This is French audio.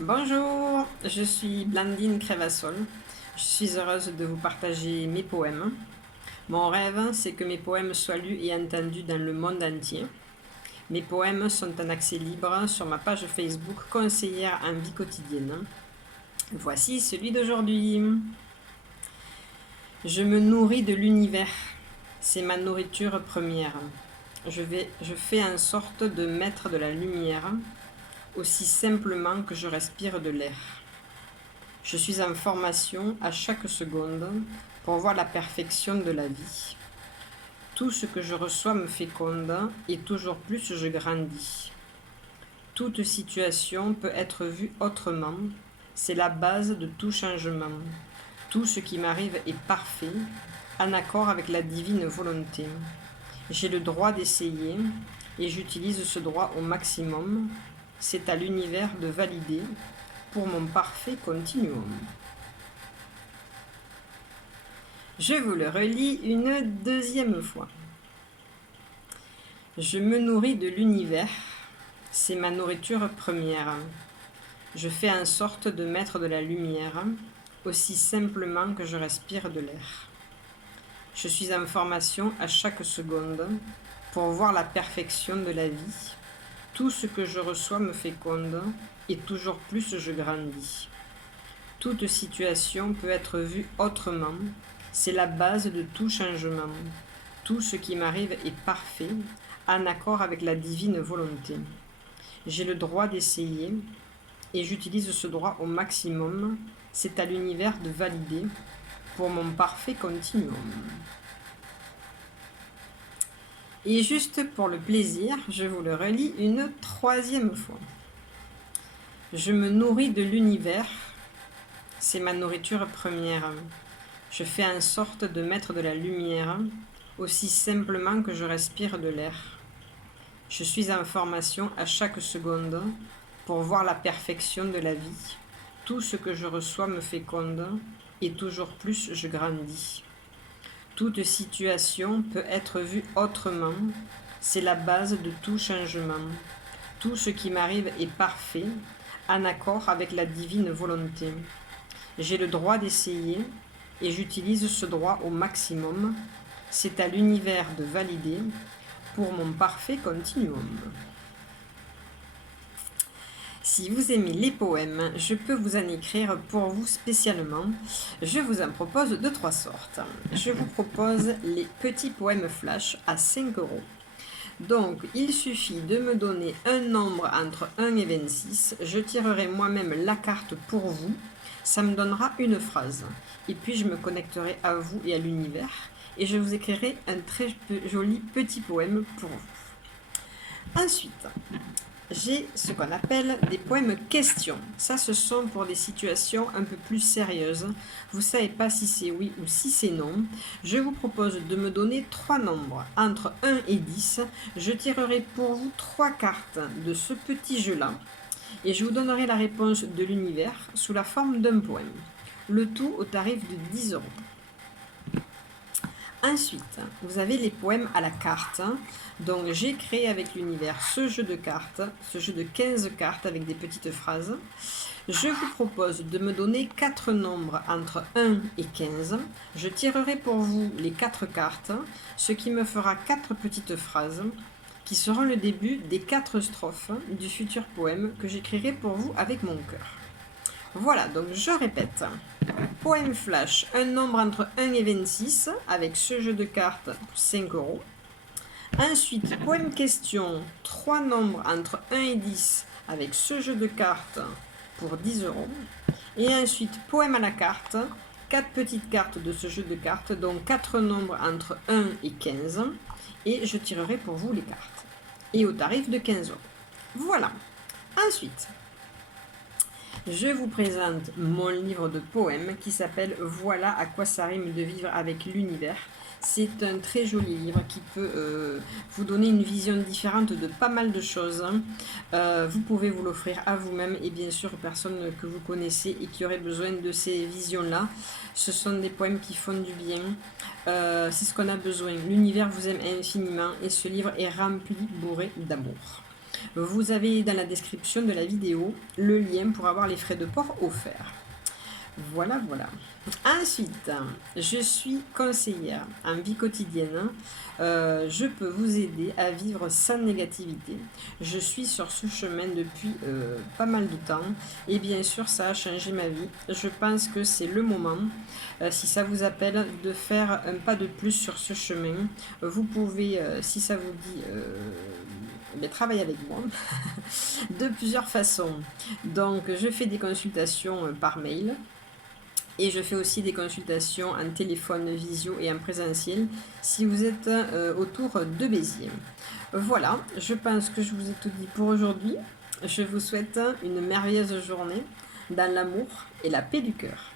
Bonjour, je suis Blandine Crévassol. Je suis heureuse de vous partager mes poèmes. Mon rêve, c'est que mes poèmes soient lus et entendus dans le monde entier. Mes poèmes sont en accès libre sur ma page Facebook Conseillère en vie quotidienne. Voici celui d'aujourd'hui. Je me nourris de l'univers. C'est ma nourriture première. Je fais en sorte de mettre de la lumière, aussi simplement que je respire de l'air. Je suis en formation à chaque seconde pour voir la perfection de la vie. Tout ce que je reçois me féconde et toujours plus je grandis. Toute situation peut être vue autrement, c'est la base de tout changement. Tout ce qui m'arrive est parfait, en accord avec la divine volonté. J'ai le droit d'essayer et j'utilise ce droit au maximum. C'est à l'univers de valider pour mon parfait continuum. Je vous le relis une deuxième fois. Je me nourris de l'univers, c'est ma nourriture première. Je fais en sorte de mettre de la lumière, aussi simplement que je respire de l'air. Je suis en formation à chaque seconde pour voir la perfection de la vie. Tout ce que je reçois me féconde et toujours plus je grandis. Toute situation peut être vue autrement, c'est la base de tout changement. Tout ce qui m'arrive est parfait, en accord avec la divine volonté. J'ai le droit d'essayer et j'utilise ce droit au maximum. C'est à l'univers de valider pour mon parfait continuum. Et juste pour le plaisir, je vous le relis une troisième fois. Je me nourris de l'univers, c'est ma nourriture première. Je fais en sorte de mettre de la lumière, aussi simplement que je respire de l'air. Je suis en formation à chaque seconde pour voir la perfection de la vie. Tout ce que je reçois me féconde et toujours plus je grandis. Toute situation peut être vue autrement, c'est la base de tout changement. Tout ce qui m'arrive est parfait, en accord avec la divine volonté. J'ai le droit d'essayer et j'utilise ce droit au maximum. C'est à l'univers de valider pour mon parfait continuum. Si vous aimez les poèmes, je peux vous en écrire pour vous spécialement. Je vous en propose de 3 sortes. Je vous propose les petits poèmes flash à 5 €. Donc, il suffit de me donner un nombre entre 1 et 26. Je tirerai moi-même la carte pour vous. Ça me donnera une phrase. Et puis, je me connecterai à vous et à l'univers. Et je vous écrirai un très joli petit poème pour vous. Ensuite, j'ai ce qu'on appelle des poèmes questions. Ça, ce sont pour des situations un peu plus sérieuses. Vous ne savez pas si c'est oui ou si c'est non. Je vous propose de me donner 3 nombres entre 1 et 10. Je tirerai pour vous 3 cartes de ce petit jeu-là. Et je vous donnerai la réponse de l'univers sous la forme d'un poème. Le tout au tarif de 10 €. Ensuite, vous avez les poèmes à la carte. Donc, j'ai créé avec l'univers ce jeu de cartes, ce jeu de 15 cartes avec des petites phrases. Je vous propose de me donner 4 nombres entre 1 et 15. Je tirerai pour vous les 4 cartes, ce qui me fera 4 petites phrases qui seront le début des 4 strophes du futur poème que j'écrirai pour vous avec mon cœur. Voilà, donc je répète. Poème flash, un nombre entre 1 et 26 avec ce jeu de cartes pour 5 €. Ensuite, poème question, 3 nombres entre 1 et 10 avec ce jeu de cartes pour 10 €. Et ensuite, poème à la carte, 4 petites cartes de ce jeu de cartes, donc 4 nombres entre 1 et 15. Et je tirerai pour vous les cartes. Et au tarif de 15 €. Voilà. Ensuite, je vous présente mon livre de poèmes qui s'appelle « Voilà à quoi ça rime de vivre avec l'univers ». C'est un très joli livre qui peut vous donner une vision différente de pas mal de choses. Vous pouvez vous l'offrir à vous-même et bien sûr aux personnes que vous connaissez et qui auraient besoin de ces visions-là. Ce sont des poèmes qui font du bien. C'est ce qu'on a besoin. L'univers vous aime infiniment et ce livre est rempli, bourré d'amour. Vous avez dans la description de la vidéo le lien pour avoir les frais de port offerts. Voilà, voilà. Ensuite, je suis conseillère en vie quotidienne. Je peux vous aider à vivre sans négativité. Je suis sur ce chemin depuis pas mal de temps et bien sûr, ça a changé ma vie. Je pense que c'est le moment, si ça vous appelle, de faire un pas de plus sur ce chemin. Vous pouvez, si ça vous dit, travailler avec moi de plusieurs façons. Donc, je fais des consultations par mail. Et je fais aussi des consultations en téléphone, visio et en présentiel si vous êtes autour de Béziers. Voilà, je pense que je vous ai tout dit pour aujourd'hui. Je vous souhaite une merveilleuse journée dans l'amour et la paix du cœur.